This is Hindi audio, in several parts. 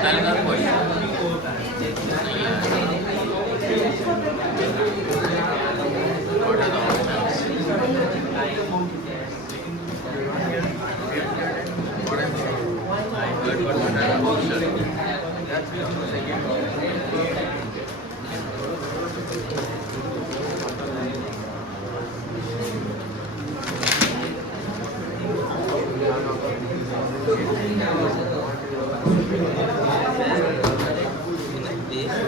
Another question. What are the options? Good, but what are the options?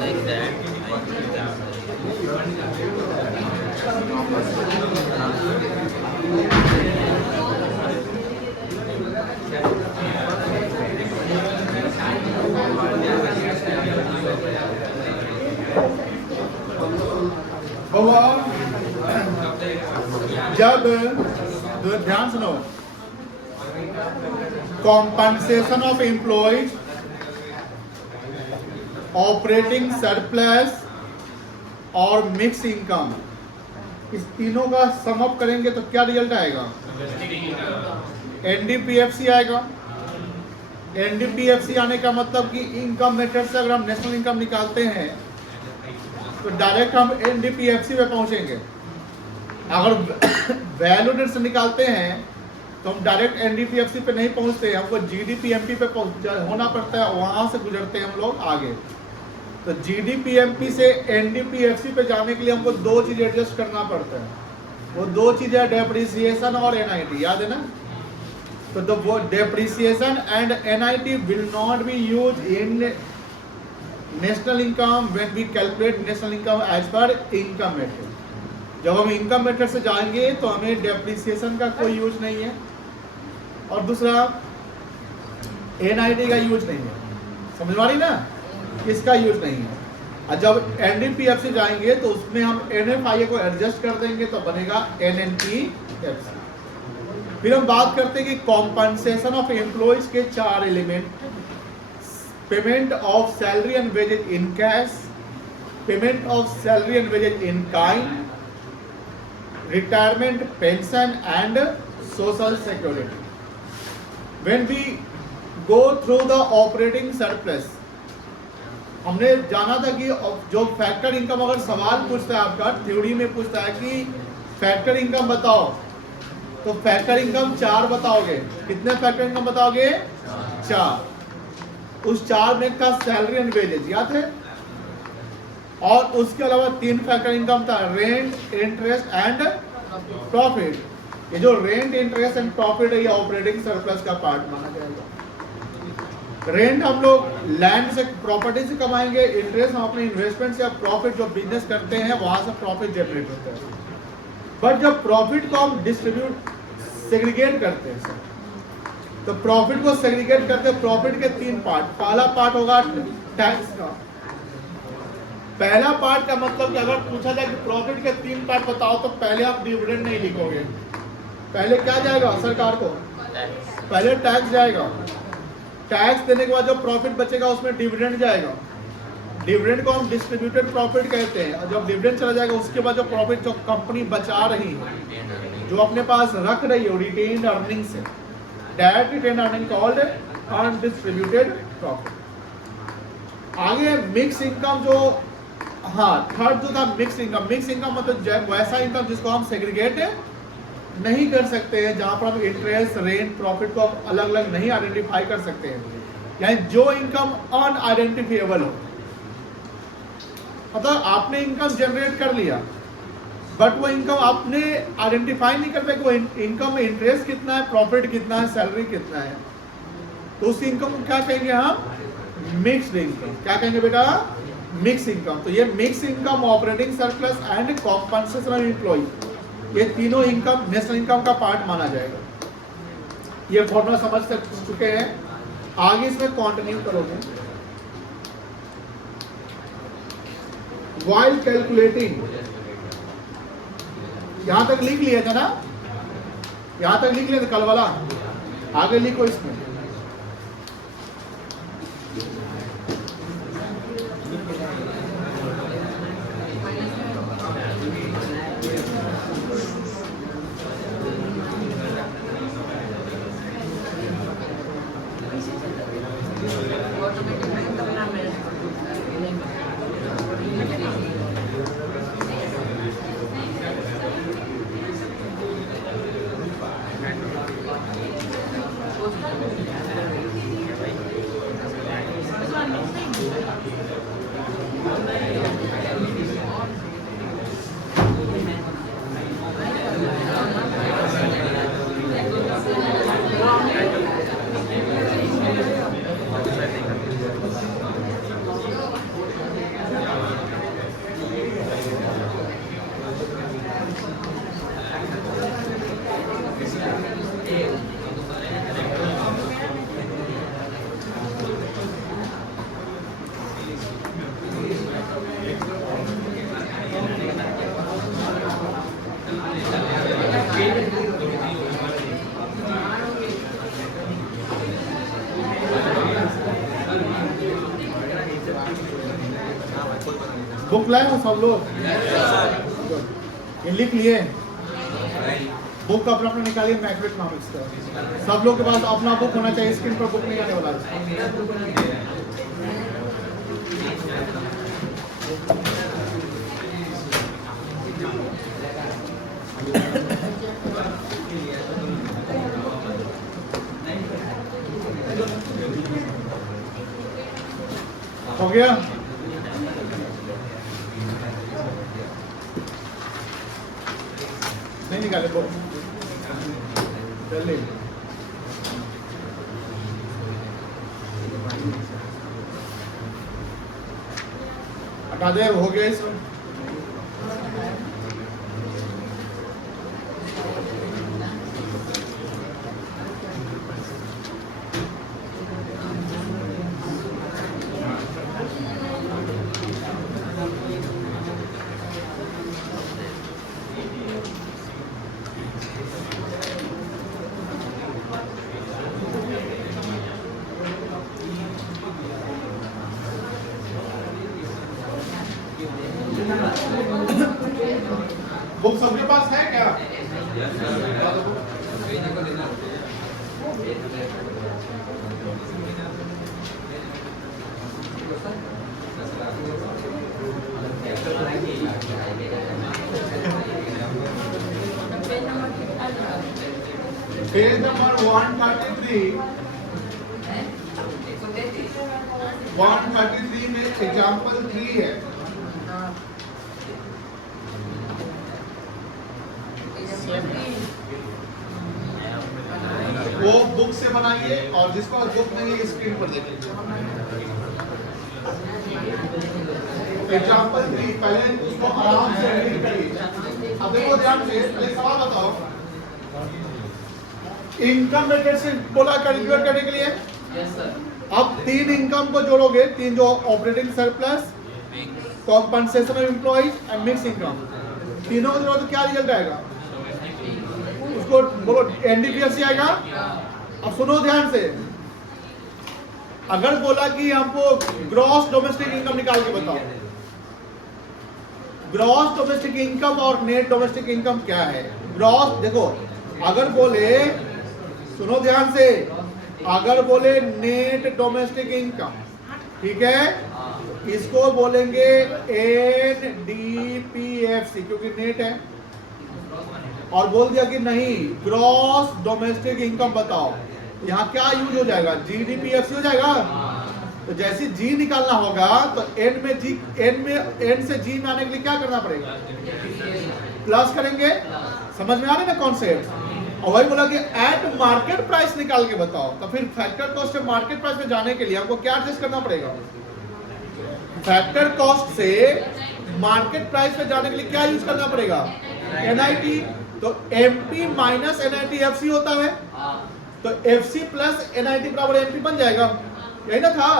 Like that. जब ध्यान सुनो, compensation of employees, operating surplus और मिक्स इनकम, इस तीनों का सम अप करेंगे तो क्या रिजल्ट आएगा? एनडीपीएफसी आएगा। एनडीपीएफसी आने का मतलब कि इनकम मेथड से अगर हम नेशनल इनकम निकालते हैं तो डायरेक्ट हम एनडीपीएफसी पे पहुंचेंगे। अगर वैल्यू से निकालते हैं तो हम डायरेक्ट एनडीपीएफसी पे नहीं पहुंचते, हमको जीडीपीएमपी पे होना पड़ता है, वहां से गुजरते हैं हम लोग आगे। तो जीडीपीएमपी से एनडीपीएफसी पे जाने के लिए हमको दो चीजें एडजस्ट करना पड़ता है। वो दो चीजें डेप्रिसिएशन और एनआईटी, याद है ना? तो वो depreciation and NIT will not be use in national income when we calculate national income as per income method. जब हम इनकम मेथड से जाएंगे तो हमें डेप्रिसिएशन का कोई यूज नहीं है और दूसरा एनआईटी का यूज नहीं है। समझ में आ रही ना? इसका यूज नहीं है। और जब एनडीपीएफ से जाएंगे तो उसमें हम एनएफआईए को एडजस्ट कर देंगे तो बनेगा एनएनपीएफसी। फिर हम बात करते हैं कि कॉम्पनसेशन ऑफ एम्प्लॉयज के चार element: payment of salary and wages in cash, payment of salary and wages in kind, retirement, pension and social security. When we go through the operating surplus, हमने जाना था कि जो फैक्टर इनकम अगर सवाल पूछता है आपका थ्योरी में पूछता है कि फैक्टर इनकम बताओ, तो फैक्टर इनकम चार बताओगे। कितने फैक्टर इनकम बताओगे? चार। उस चार में का सैलरी एंड वेजेज याद है, और उसके अलावा तीन फैक्टर इनकम था: रेंट, इंटरेस्ट एंड प्रॉफिट। ये जो रेंट, इंटरेस्ट एंड प्रॉफिट है ये ऑपरेटिंग सरप्लस का पार्ट माना जाएगा। रेंट हम लोग लैंड से, प्रॉपर्टी से कमाएंगे, इंटरेस्ट हम अपने इन्वेस्टमेंट से, प्रॉफिट जो बिजनेस करते हैं वहां से प्रॉफिट जनरेट होता है। बट जब प्रॉफिट को हम डिस्ट्रीब्यूट सेग्रीगेट करते हैं तो प्रॉफिट को सेग्रीगेट करते हैं प्रॉफिट के तीन पार्ट। पहला पार्ट होगा टैक्स का। पहला पार्ट का मतलब कि अगर पूछा जाए कि प्रॉफिट के तीन पार्ट बताओ तो पहले आप डिविडेंड नहीं लिखोगे। पहले क्या जाएगा सरकार को? पहले टैक्स जाएगा। टैक्स देने के बाद जो प्रॉफिट बचेगा उसमें डिविडेंड जाएगा। डिविडेंड को हम डिस्ट्रीब्यूटेड प्रॉफिट कहते हैं। जब डिविडेंड चला जाएगा उसके बाद जो प्रॉफिट जो कंपनी बचा रही है, जो अपने पास रख रही है, रिटेन्ड अर्निंग से, that retained earning called undistributed profit. आगे मिक्स इनकम जो, हाँ, थर्ड जो था मिक्स इनकम। मिक्स इनकम मतलब वैसा इनकम जिसको हम सेग्रीगेट नहीं कर सकते हैं, जहां पर हम इंटरेस्ट, रेंट, प्रॉफिट को अलग अलग नहीं आइडेंटिफाई कर सकते हैं, यानी जो इनकम अनआइडेंटिफाइबल हो। मतलब आपने इनकम जनरेट कर लिया बट वो इनकम आपने आइडेंटिफाई नहीं कर पाए कि वो इनकम में इंटरेस्ट कितना है, प्रॉफिट कितना है, सैलरी कितना है, तो उस इनकम को क्या कहेंगे हम? Mixed income. क्या कहेंगे बेटा? Mix income. तो ये mix income, operating surplus and compensation of employee, ये तीनों इनकम नेशनल इनकम का पार्ट माना जाएगा। ये फॉर्मूला समझ चुके हैं, आगे इसमें कंटिन्यू करोगे। व्हाइल कैलकुलेटिंग, यहां तक लिख लिया था ना? यहां तक लिख लिया था कल वाला, आगे लिखो इसमें। बुक लाए हो सब लोग? ये लिख लिए? बुक अपना अपना निकालिए मैक्रो इकोनॉमिक्स का। सब लोग के पास अपना बुक होना चाहिए, स्क्रीन पर बुक नहीं आने वाला है। हो गया? नहीं निकाले बुक जल्दी। हटा दे, हो गया इसमें। बुक सबके पास है क्या? पेज नंबर 133 में एग्जाम्पल 3 है। वो बुक से बनाइए और जिसको बुक नहीं है स्क्रीन पर देख लीजिए। एग्जाम्पल 3 पहले उसको आराम से रीड करिए। अब देखो ध्यान से, पहले सवाल बताओ। इनकम मेथड से बोला कैलकुलेट करने के लिए। Yes sir. अब 3 इनकम को जोड़ोगे, 3 जो operating surplus, compensation of employees and mix income, तीनों को जोड़ो तो क्या रिजल्ट आएगा? उसको बोलो एनडीपीएफसी आएगा। अब सुनो ध्यान से, अगर बोला कि हमको ग्रॉस डोमेस्टिक इनकम निकाल के बताओ, ग्रॉस डोमेस्टिक इनकम और नेट डोमेस्टिक इनकम क्या है? ग्रॉस देखो, अगर बोले, सुनो ध्यान से, अगर बोले नेट डोमेस्टिक इनकम, ठीक है, इसको बोलेंगे एनडीपीएफसी क्योंकि नेट है। और बोल दिया कि नहीं ग्रॉस डोमेस्टिक इनकम बताओ, यहाँ क्या यूज हो जाएगा? जीडीपीएफसी हो जाएगा। तो जैसे जी निकालना होगा तो एन में जी, एन से जी में आने के लिए क्या करना पड़ेगा? प्लस करेंगे। समझ में आ रहा है ना कॉन्सेप्ट? और वही बोला कि एट मार्केट प्राइस निकाल के बताओ, तो फिर फैक्टर कॉस्ट से मार्केट प्राइस में जाने के लिए हमको क्या एडजस्ट करना पड़ेगा? फैक्टर कॉस्ट से मार्केट प्राइस में जाने के लिए क्या यूज करना पड़ेगा? एनआईटी। तो एमपी माइनस एनआईटी एफसी होता है, तो एफसी प्लस एनआईटी बराबर एमपी बन जाएगा। यही ना था?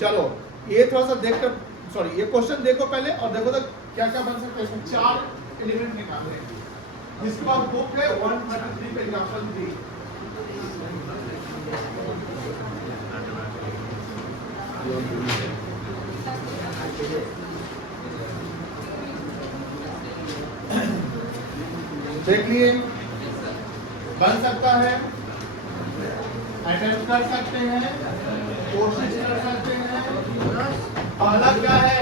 चलो ये थोड़ा सा देखकर, सॉरी ये क्वेश्चन देखो पहले और देखो तो क्या क्या बन सकता है। इसमें 4 एलिमेंट निकालने हैं। इसके बाद बुक है 133 पे एग्जांपल 3। देख लिए, बन सकता है, अटेम्प्ट कर सकते हैं, कोशिश कर सकते हैं। पहला क्या है,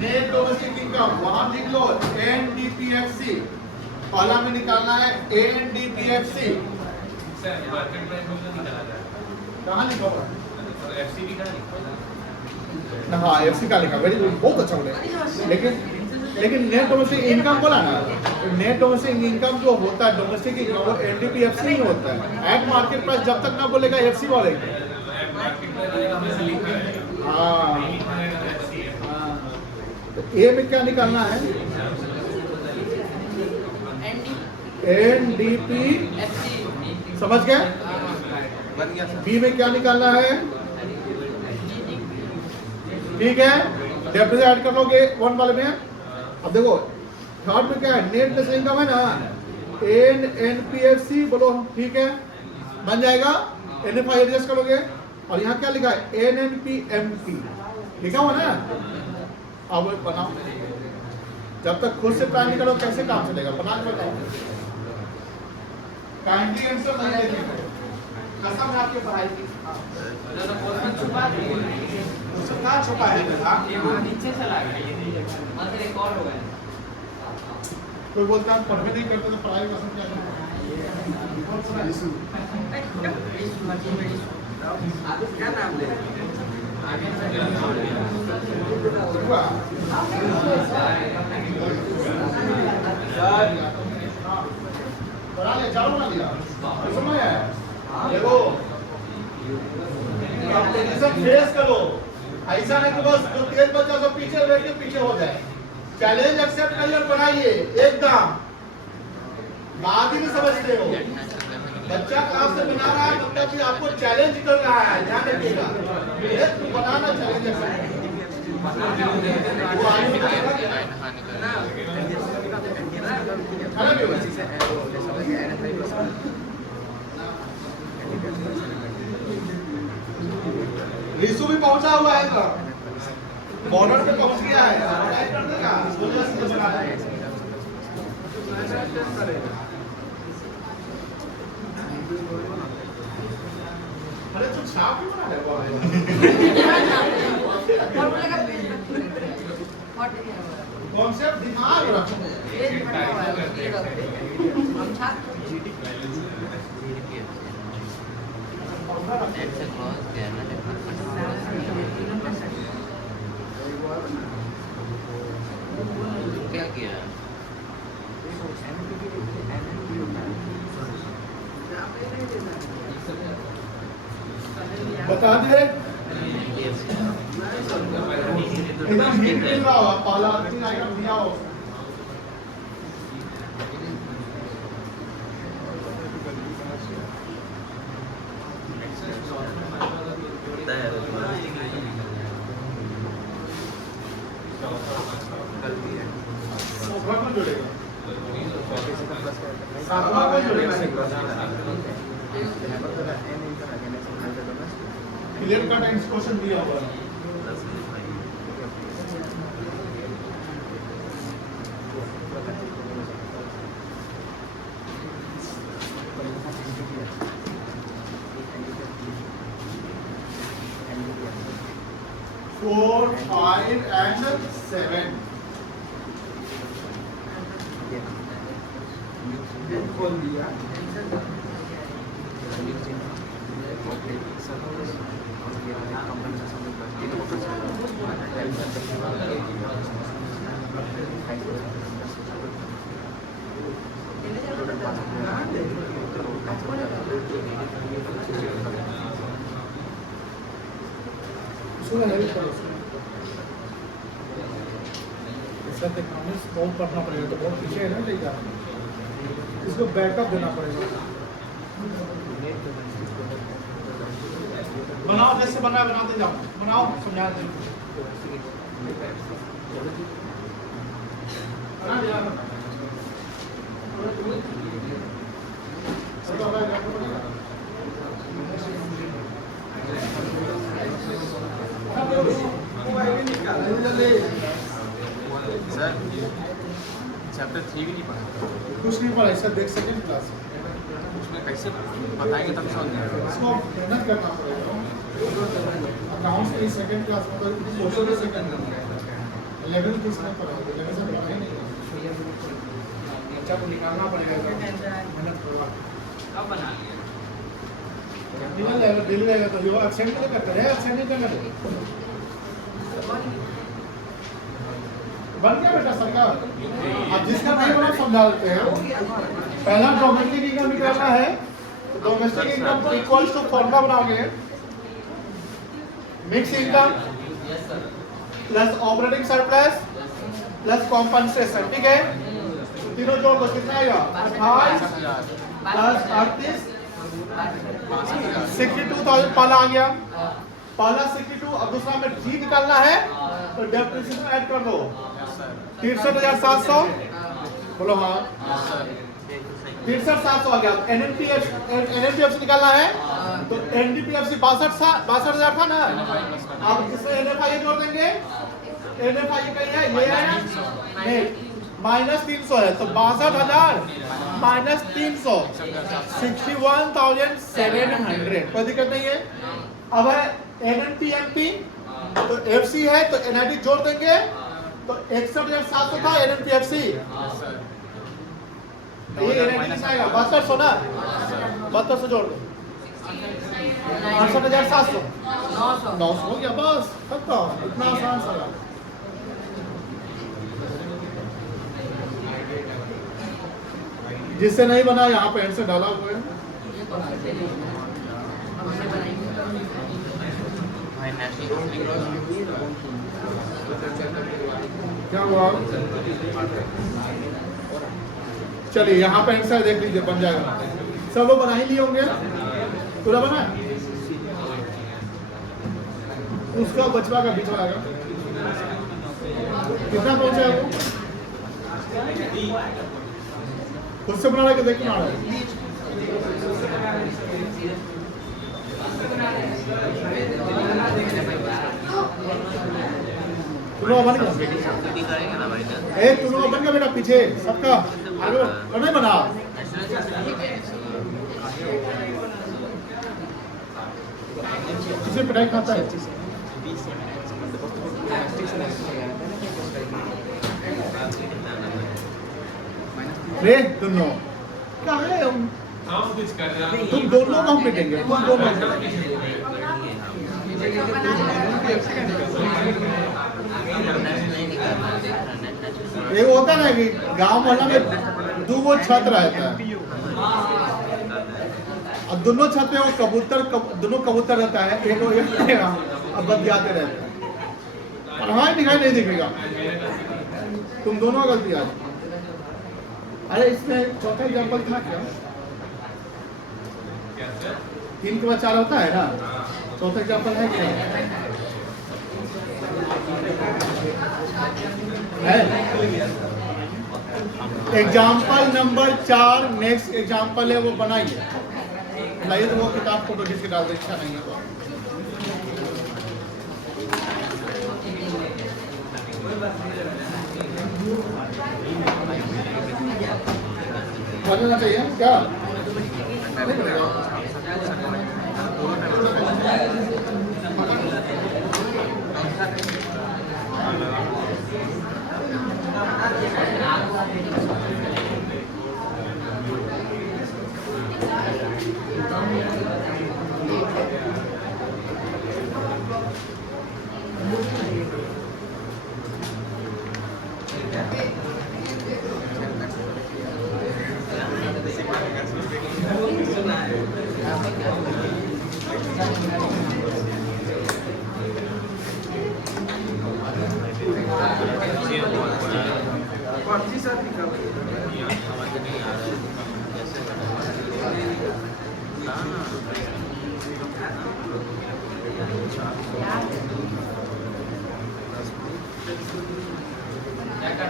नेट डोमेस्टिक इनकम, वहां लिख लो एनडीपीएफसी। पहला में निकालना है एनडीपीएफसी। कहाँ लिखा हुआ? हाँ एफसी का लिखा, वेरी गुड, बहुत अच्छा बोले। लेकिन नेट डोमेस्टिक इनकम बोला ना, नेट डोमेस्टिक इनकम जो होता है डोमेस्टिक इनकम वो एनडीपीएफसी नहीं होता है। एट मार्केट प्राइस जब तक ना बोलेगा एफसी बोलेगा। हाँ तो ए में क्या निकालना है? एनडीपी, समझ गए? बन गया सर। बी में क्या निकालना है? ठीक है, डेप्थ ऐड कर लोगे वन वाले में। अब देखो थर्ड में क्या है, नेट प्लस इनकम है ना, एनपीएफसी बोलो, ठीक है बन जाएगा। एनएफआई एडजस्ट करोगे और यहाँ क्या लिखा है, एनएनपीएमटी लिखा हुआ ना। अब बनाओ, जब तक खुद से प्लान निकालो कैसे काम चलेगा, बना के बताओ। काइंडली आंसर नहीं देंगे, कसम है आपकी पढ़ाई की। कहाँ छुपा है नीचे चला गया, वहाँ से रिकॉर्ड हो गया। कोई बोलता है पढ़ने नहीं करते तो पढ़ाई कसम क्या करते? क्या नाम ले? बना लिया, चालू बना लिया, समझ आया? देखो कंपटीशन फेस करो, ऐसा नहीं कि बस जो तेज बच्चा सब पीछे बैठ के पीछे हो जाए। चैलेंज एक्सेप्ट करिए और बनाइए एकदम। बात ही नहीं समझते हो, बच्चा क्लास से बना रहा है मतलब कि आपको चैलेंज कर रहा है, ध्यान रखिएगा। एक तो बनाना चैलेंज एक्सेप्ट, वो आगे बताएगा रिसु भी पहुंचा हुआ है, बॉर्डर पे पहुंच गया है। अरे तो छाप भी बना ले कॉन्सेप्ट दिमाग रखो। That's a clause there, na? क्या किया? बता दे एकदम हिंट मिल रहा होगा, पहला तीन आइटम दिया हो। सातवां को जुड़ेगा, क्लियर कट क्वेश्चन दिया हुआ है। Four, 5 and 7. खोल दिया। इसका इकोनॉमिक्स बहुत पढ़ना पड़ेगा, तो बहुत पीछे है ना लेगा, इसको बैकअप देना पड़ेगा। बनाओ जैसे बना बनाते जाओ, बनाओ समझा दे। सर चैप्टर 3 भी नहीं पढ़ा, कुछ नहीं पढ़ा, इसका देख सेकंड क्लास उसमें कैसे बताएंगे तब समझ में आएगा। इसको मेहनत करना पड़ेगा। ये सेकंड क्लास में तो सोशल में सेकंड नंबर है 11 किसने पढ़ा 11 से पढ़ा ही नहीं बच्चा को निकालना पड़ेगा मेहनत करवा कब बना लिया दिल रहेगा तो जो एक्सेंट नहीं करते हैं एक्सेंट नहीं करना बन गया बेटा सरकार अब जिसका नहीं बना समझा देते हैं पहला डोमेस्टिक इनकम निकालना है तो डोमेस्टिक इनकम को इक्वल्स टू फॉर्मूला बनाओगे mix income plus operating surplus plus compensation ठीक है तीनों जोड़ दो कितना आएगा 28 प्लस 38 62,000 पहला आ गया पहला 62 अब दूसरा में जी निकालना है तो डेप्रिसिएशन ऐड कर दो 63,700 बोलो हाँ 63,700 आ गया एनएनपीएफ निकालना है तो एनडीपीएफ 62,000 था ना अब इसमें एनएफआई जोड़ देंगे एनएफआई का ये है माइनस 300 है तो 62,000 माइनस 300 61,700 कोई दिक्कत नहीं है अब है एनएनपीएमपी तो एफसी है तो एनआईटी जोड़ देंगे तो 61,700 था एनएनपीएफसी ये एनआईटी आएगा 6200 ना 6200 जोड़ दो 68,700 900 हो गया बस खत्म इतना आसान सा जिससे नहीं बना यहाँ पे आंसर डाला हुआ है क्या हुआ चलिए यहाँ पे आंसर देख लीजिए बन जाएगा सब लोग बना ही लिए होंगे पूरा बना उसका बचवा का बीच वाला कितना पहुंचा है वो खुद से बना रहा है कि देख के बना रहा है तुम बन गया बेटा पीछे सबका आगे और नहीं बना किसे पिटाई खाता है रे दोनों कहाँ है तुम दोनों को हम पिटेंगे तुम दोनों ये होता ना कि गांव मोहल्ला में दो छत रहता है और दोनों छत पे वो कबूतर दोनों कबूतर रहता है एक अब बतियाते रहते हैं पढ़ाई लिखाई नहीं दिखेगा तुम दोनों गलती आज अरे इसमें चौथा एग्जाम्पल था क्या 3 के बाद 4 होता है ना चौथा एग्जाम्पल है क्या है एग्जाम्पल नंबर 4 नेक्स्ट एग्जाम्पल है वो बनाइए लाइए तो वो किताब फोटो खींच के डाल दे इच्छा नहीं है तो बनना चाहिए क्या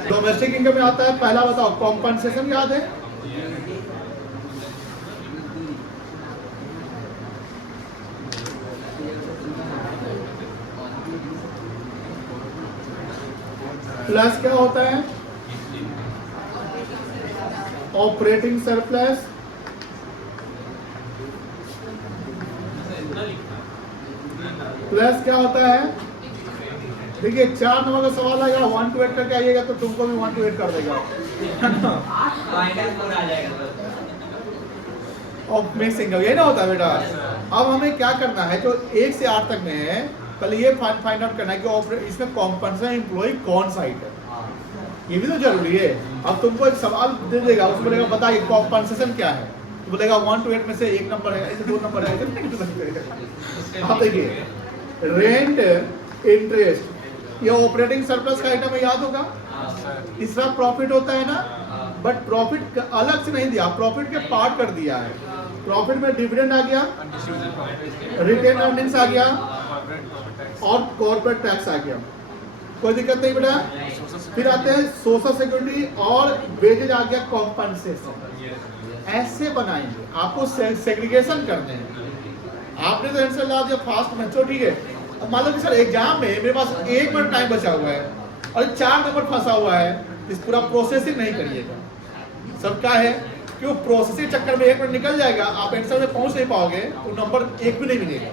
डोमेस्टिक इनकम में आता है पहला बताओ कॉम्पनसेशन याद है प्लस क्या होता है ऑपरेटिंग सरप्लस प्लस क्या होता है, देखिए 4 नंबर का सवाल आएगा 1 to 8 करके आइएगा तो तुमको भी 1 to 8 कर देगा माइनस 4 आ जाएगा और मिक्सिंग यही ना होता है बेटा। अब हमें क्या करना है, जो 1 से 8 तक में है, पहले ये फाइंड आउट करना है कि इसमें कॉम्पनसेशन एम्प्लॉय कौन सा आइटम, ये भी तो जरूरी है। अब तुमको एक सवाल दे देगा, उसको बोलेगा बताइए कॉम्पनसेशन क्या है, तो बोलेगा 1 to 8 में से 1 नंबर है, ऐसे 2 नंबर है, ऐसे नहीं कर सकते। आप देखिए रेंट, इंटरेस्ट, ये ऑपरेटिंग सरप्लस का आइटम है, याद होगा। तीसरा प्रॉफिट होता है ना, बट प्रॉफिट अलग से नहीं दिया, प्रॉफिट के पार्ट कर दिया है। प्रॉफिट में डिविडेंड आ गया, रिटेन अर्निंग्स आ गया और कॉर्पोरेट टैक्स आ गया, कोई दिक्कत नहीं बेटा। फिर आते हैं सोशल सिक्योरिटी और वेजेज आ गया, कॉम्पनसेशन। ऐसे बनाएंगे, आपको सेग्रीगेशन करने हैं। आपने तो आंसर ला दिया फास्ट में, चलो ठीक है। अब मान लो कि सर एग्जाम में मेरे पास 1 मिनट टाइम बचा हुआ है और 4 नंबर फंसा हुआ है, इस पूरा प्रोसेसिंग नहीं करिएगा। सब क्या है कि वो प्रोसेसिंग चक्कर में 1 मिनट निकल जाएगा, आप आंसर में पहुंच नहीं पाओगे, तो नंबर 1 भी नहीं मिलेगा।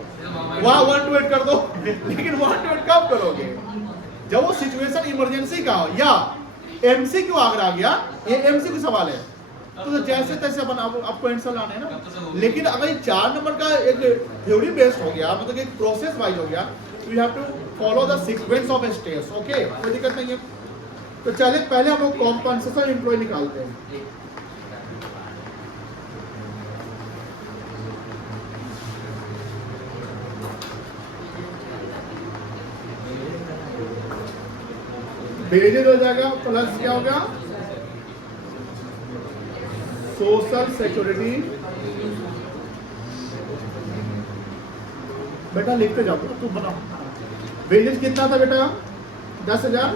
वहाँ 1 to 8 कर दो लेकिन 1 to 8 कब करोगे, जब वो सिचुएशन इमरजेंसी का हो या एमसीक्यू अगर आ गया, ये एमसीक्यू सवाल है तो जैसे तैसे अपन आपको आंसर लाना है ना। लेकिन अगर 4 नंबर का एक थ्योरी बेस्ड हो गया, मतलब एक प्रोसेस वाइज हो गया, तो you have to follow the sequence of steps. Okay, कोई दिक्कत नहीं है। तो चलिए पहले हम लोग कॉम्पनसेशन एम्प्लॉय निकालते हैं। वेजेज हो जाएगा प्लस क्या हो गया, सोशल सिक्योरिटी। बेटा लिखते जाओ, तुम बनाओ। वेजेज कितना था बेटा, 10,000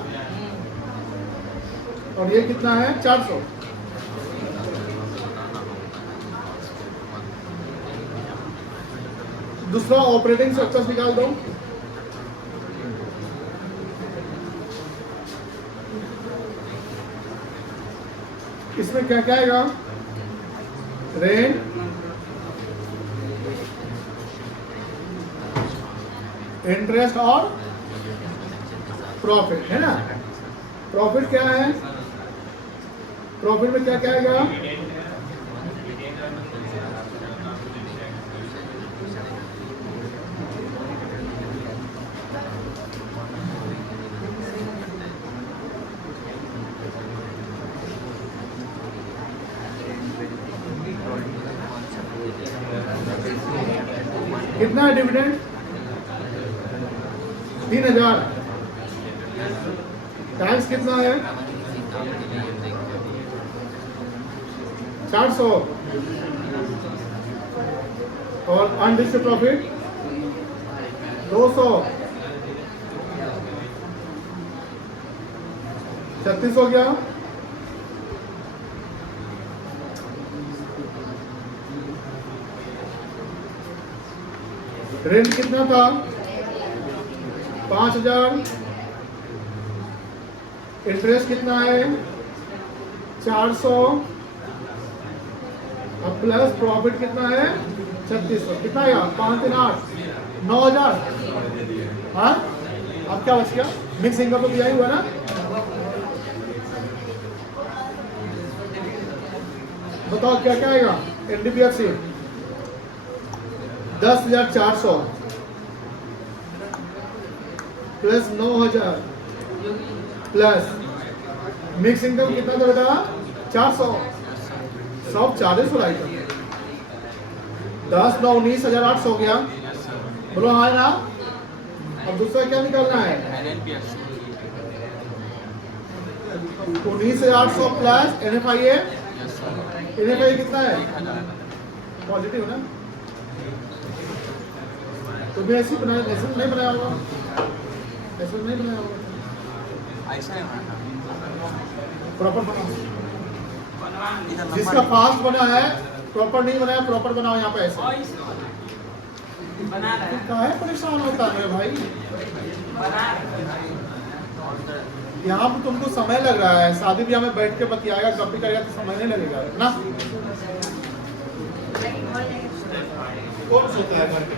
और ये कितना है 400। दूसरा ऑपरेटिंग सरप्लस निकाल दो। इसमें क्या क्या आएगा, रेंट, इंटरेस्ट और प्रॉफिट है ना। प्रॉफिट क्या है, प्रॉफिट में क्या क्या आएगा, कितना है डिविडेंड, 3,000। टैक्स कितना है, 400 और अनडिस्ट्रिब्यूटेड प्रॉफिट 200। 36 हो गया। रेंट कितना था, 5,000। इंटरेस्ट कितना है, 400 और प्लस प्रॉफिट कितना है, 3600। कितना आया, 5 3 8 9,000। हाँ, अब क्या बच गया, मिक्स इनकम तो दिया ही हुआ ना। बताओ क्या क्या आएगा, NDPFC 10,400 plus 9,000 plus mix income कितना था बेटा, 400। सब चार्जेस हो आइटम 10 9 19,800 हो गया। बोलो हाँ ना। अब दूसरा क्या निकालना है, 19,800 प्लस NFIA। NFIA कितना है, पॉजिटिव ना। तो भी ऐसे बनाया, ऐसे नहीं बनाया होगा, ऐसे नहीं बनाया होगा, प्रॉपर बनाओ। जिसका फास्ट बना है प्रॉपर नहीं बनाया, प्रॉपर बनाओ यहाँ पे ऐसे। काहे परेशान होता है भाई, यहाँ पे तुमको समय लग रहा है, शादी ब्याह में बैठ के बतियाएगा, कॉपी करेगा तो समय नहीं लगेगा ना। कौन सोता है घर पे?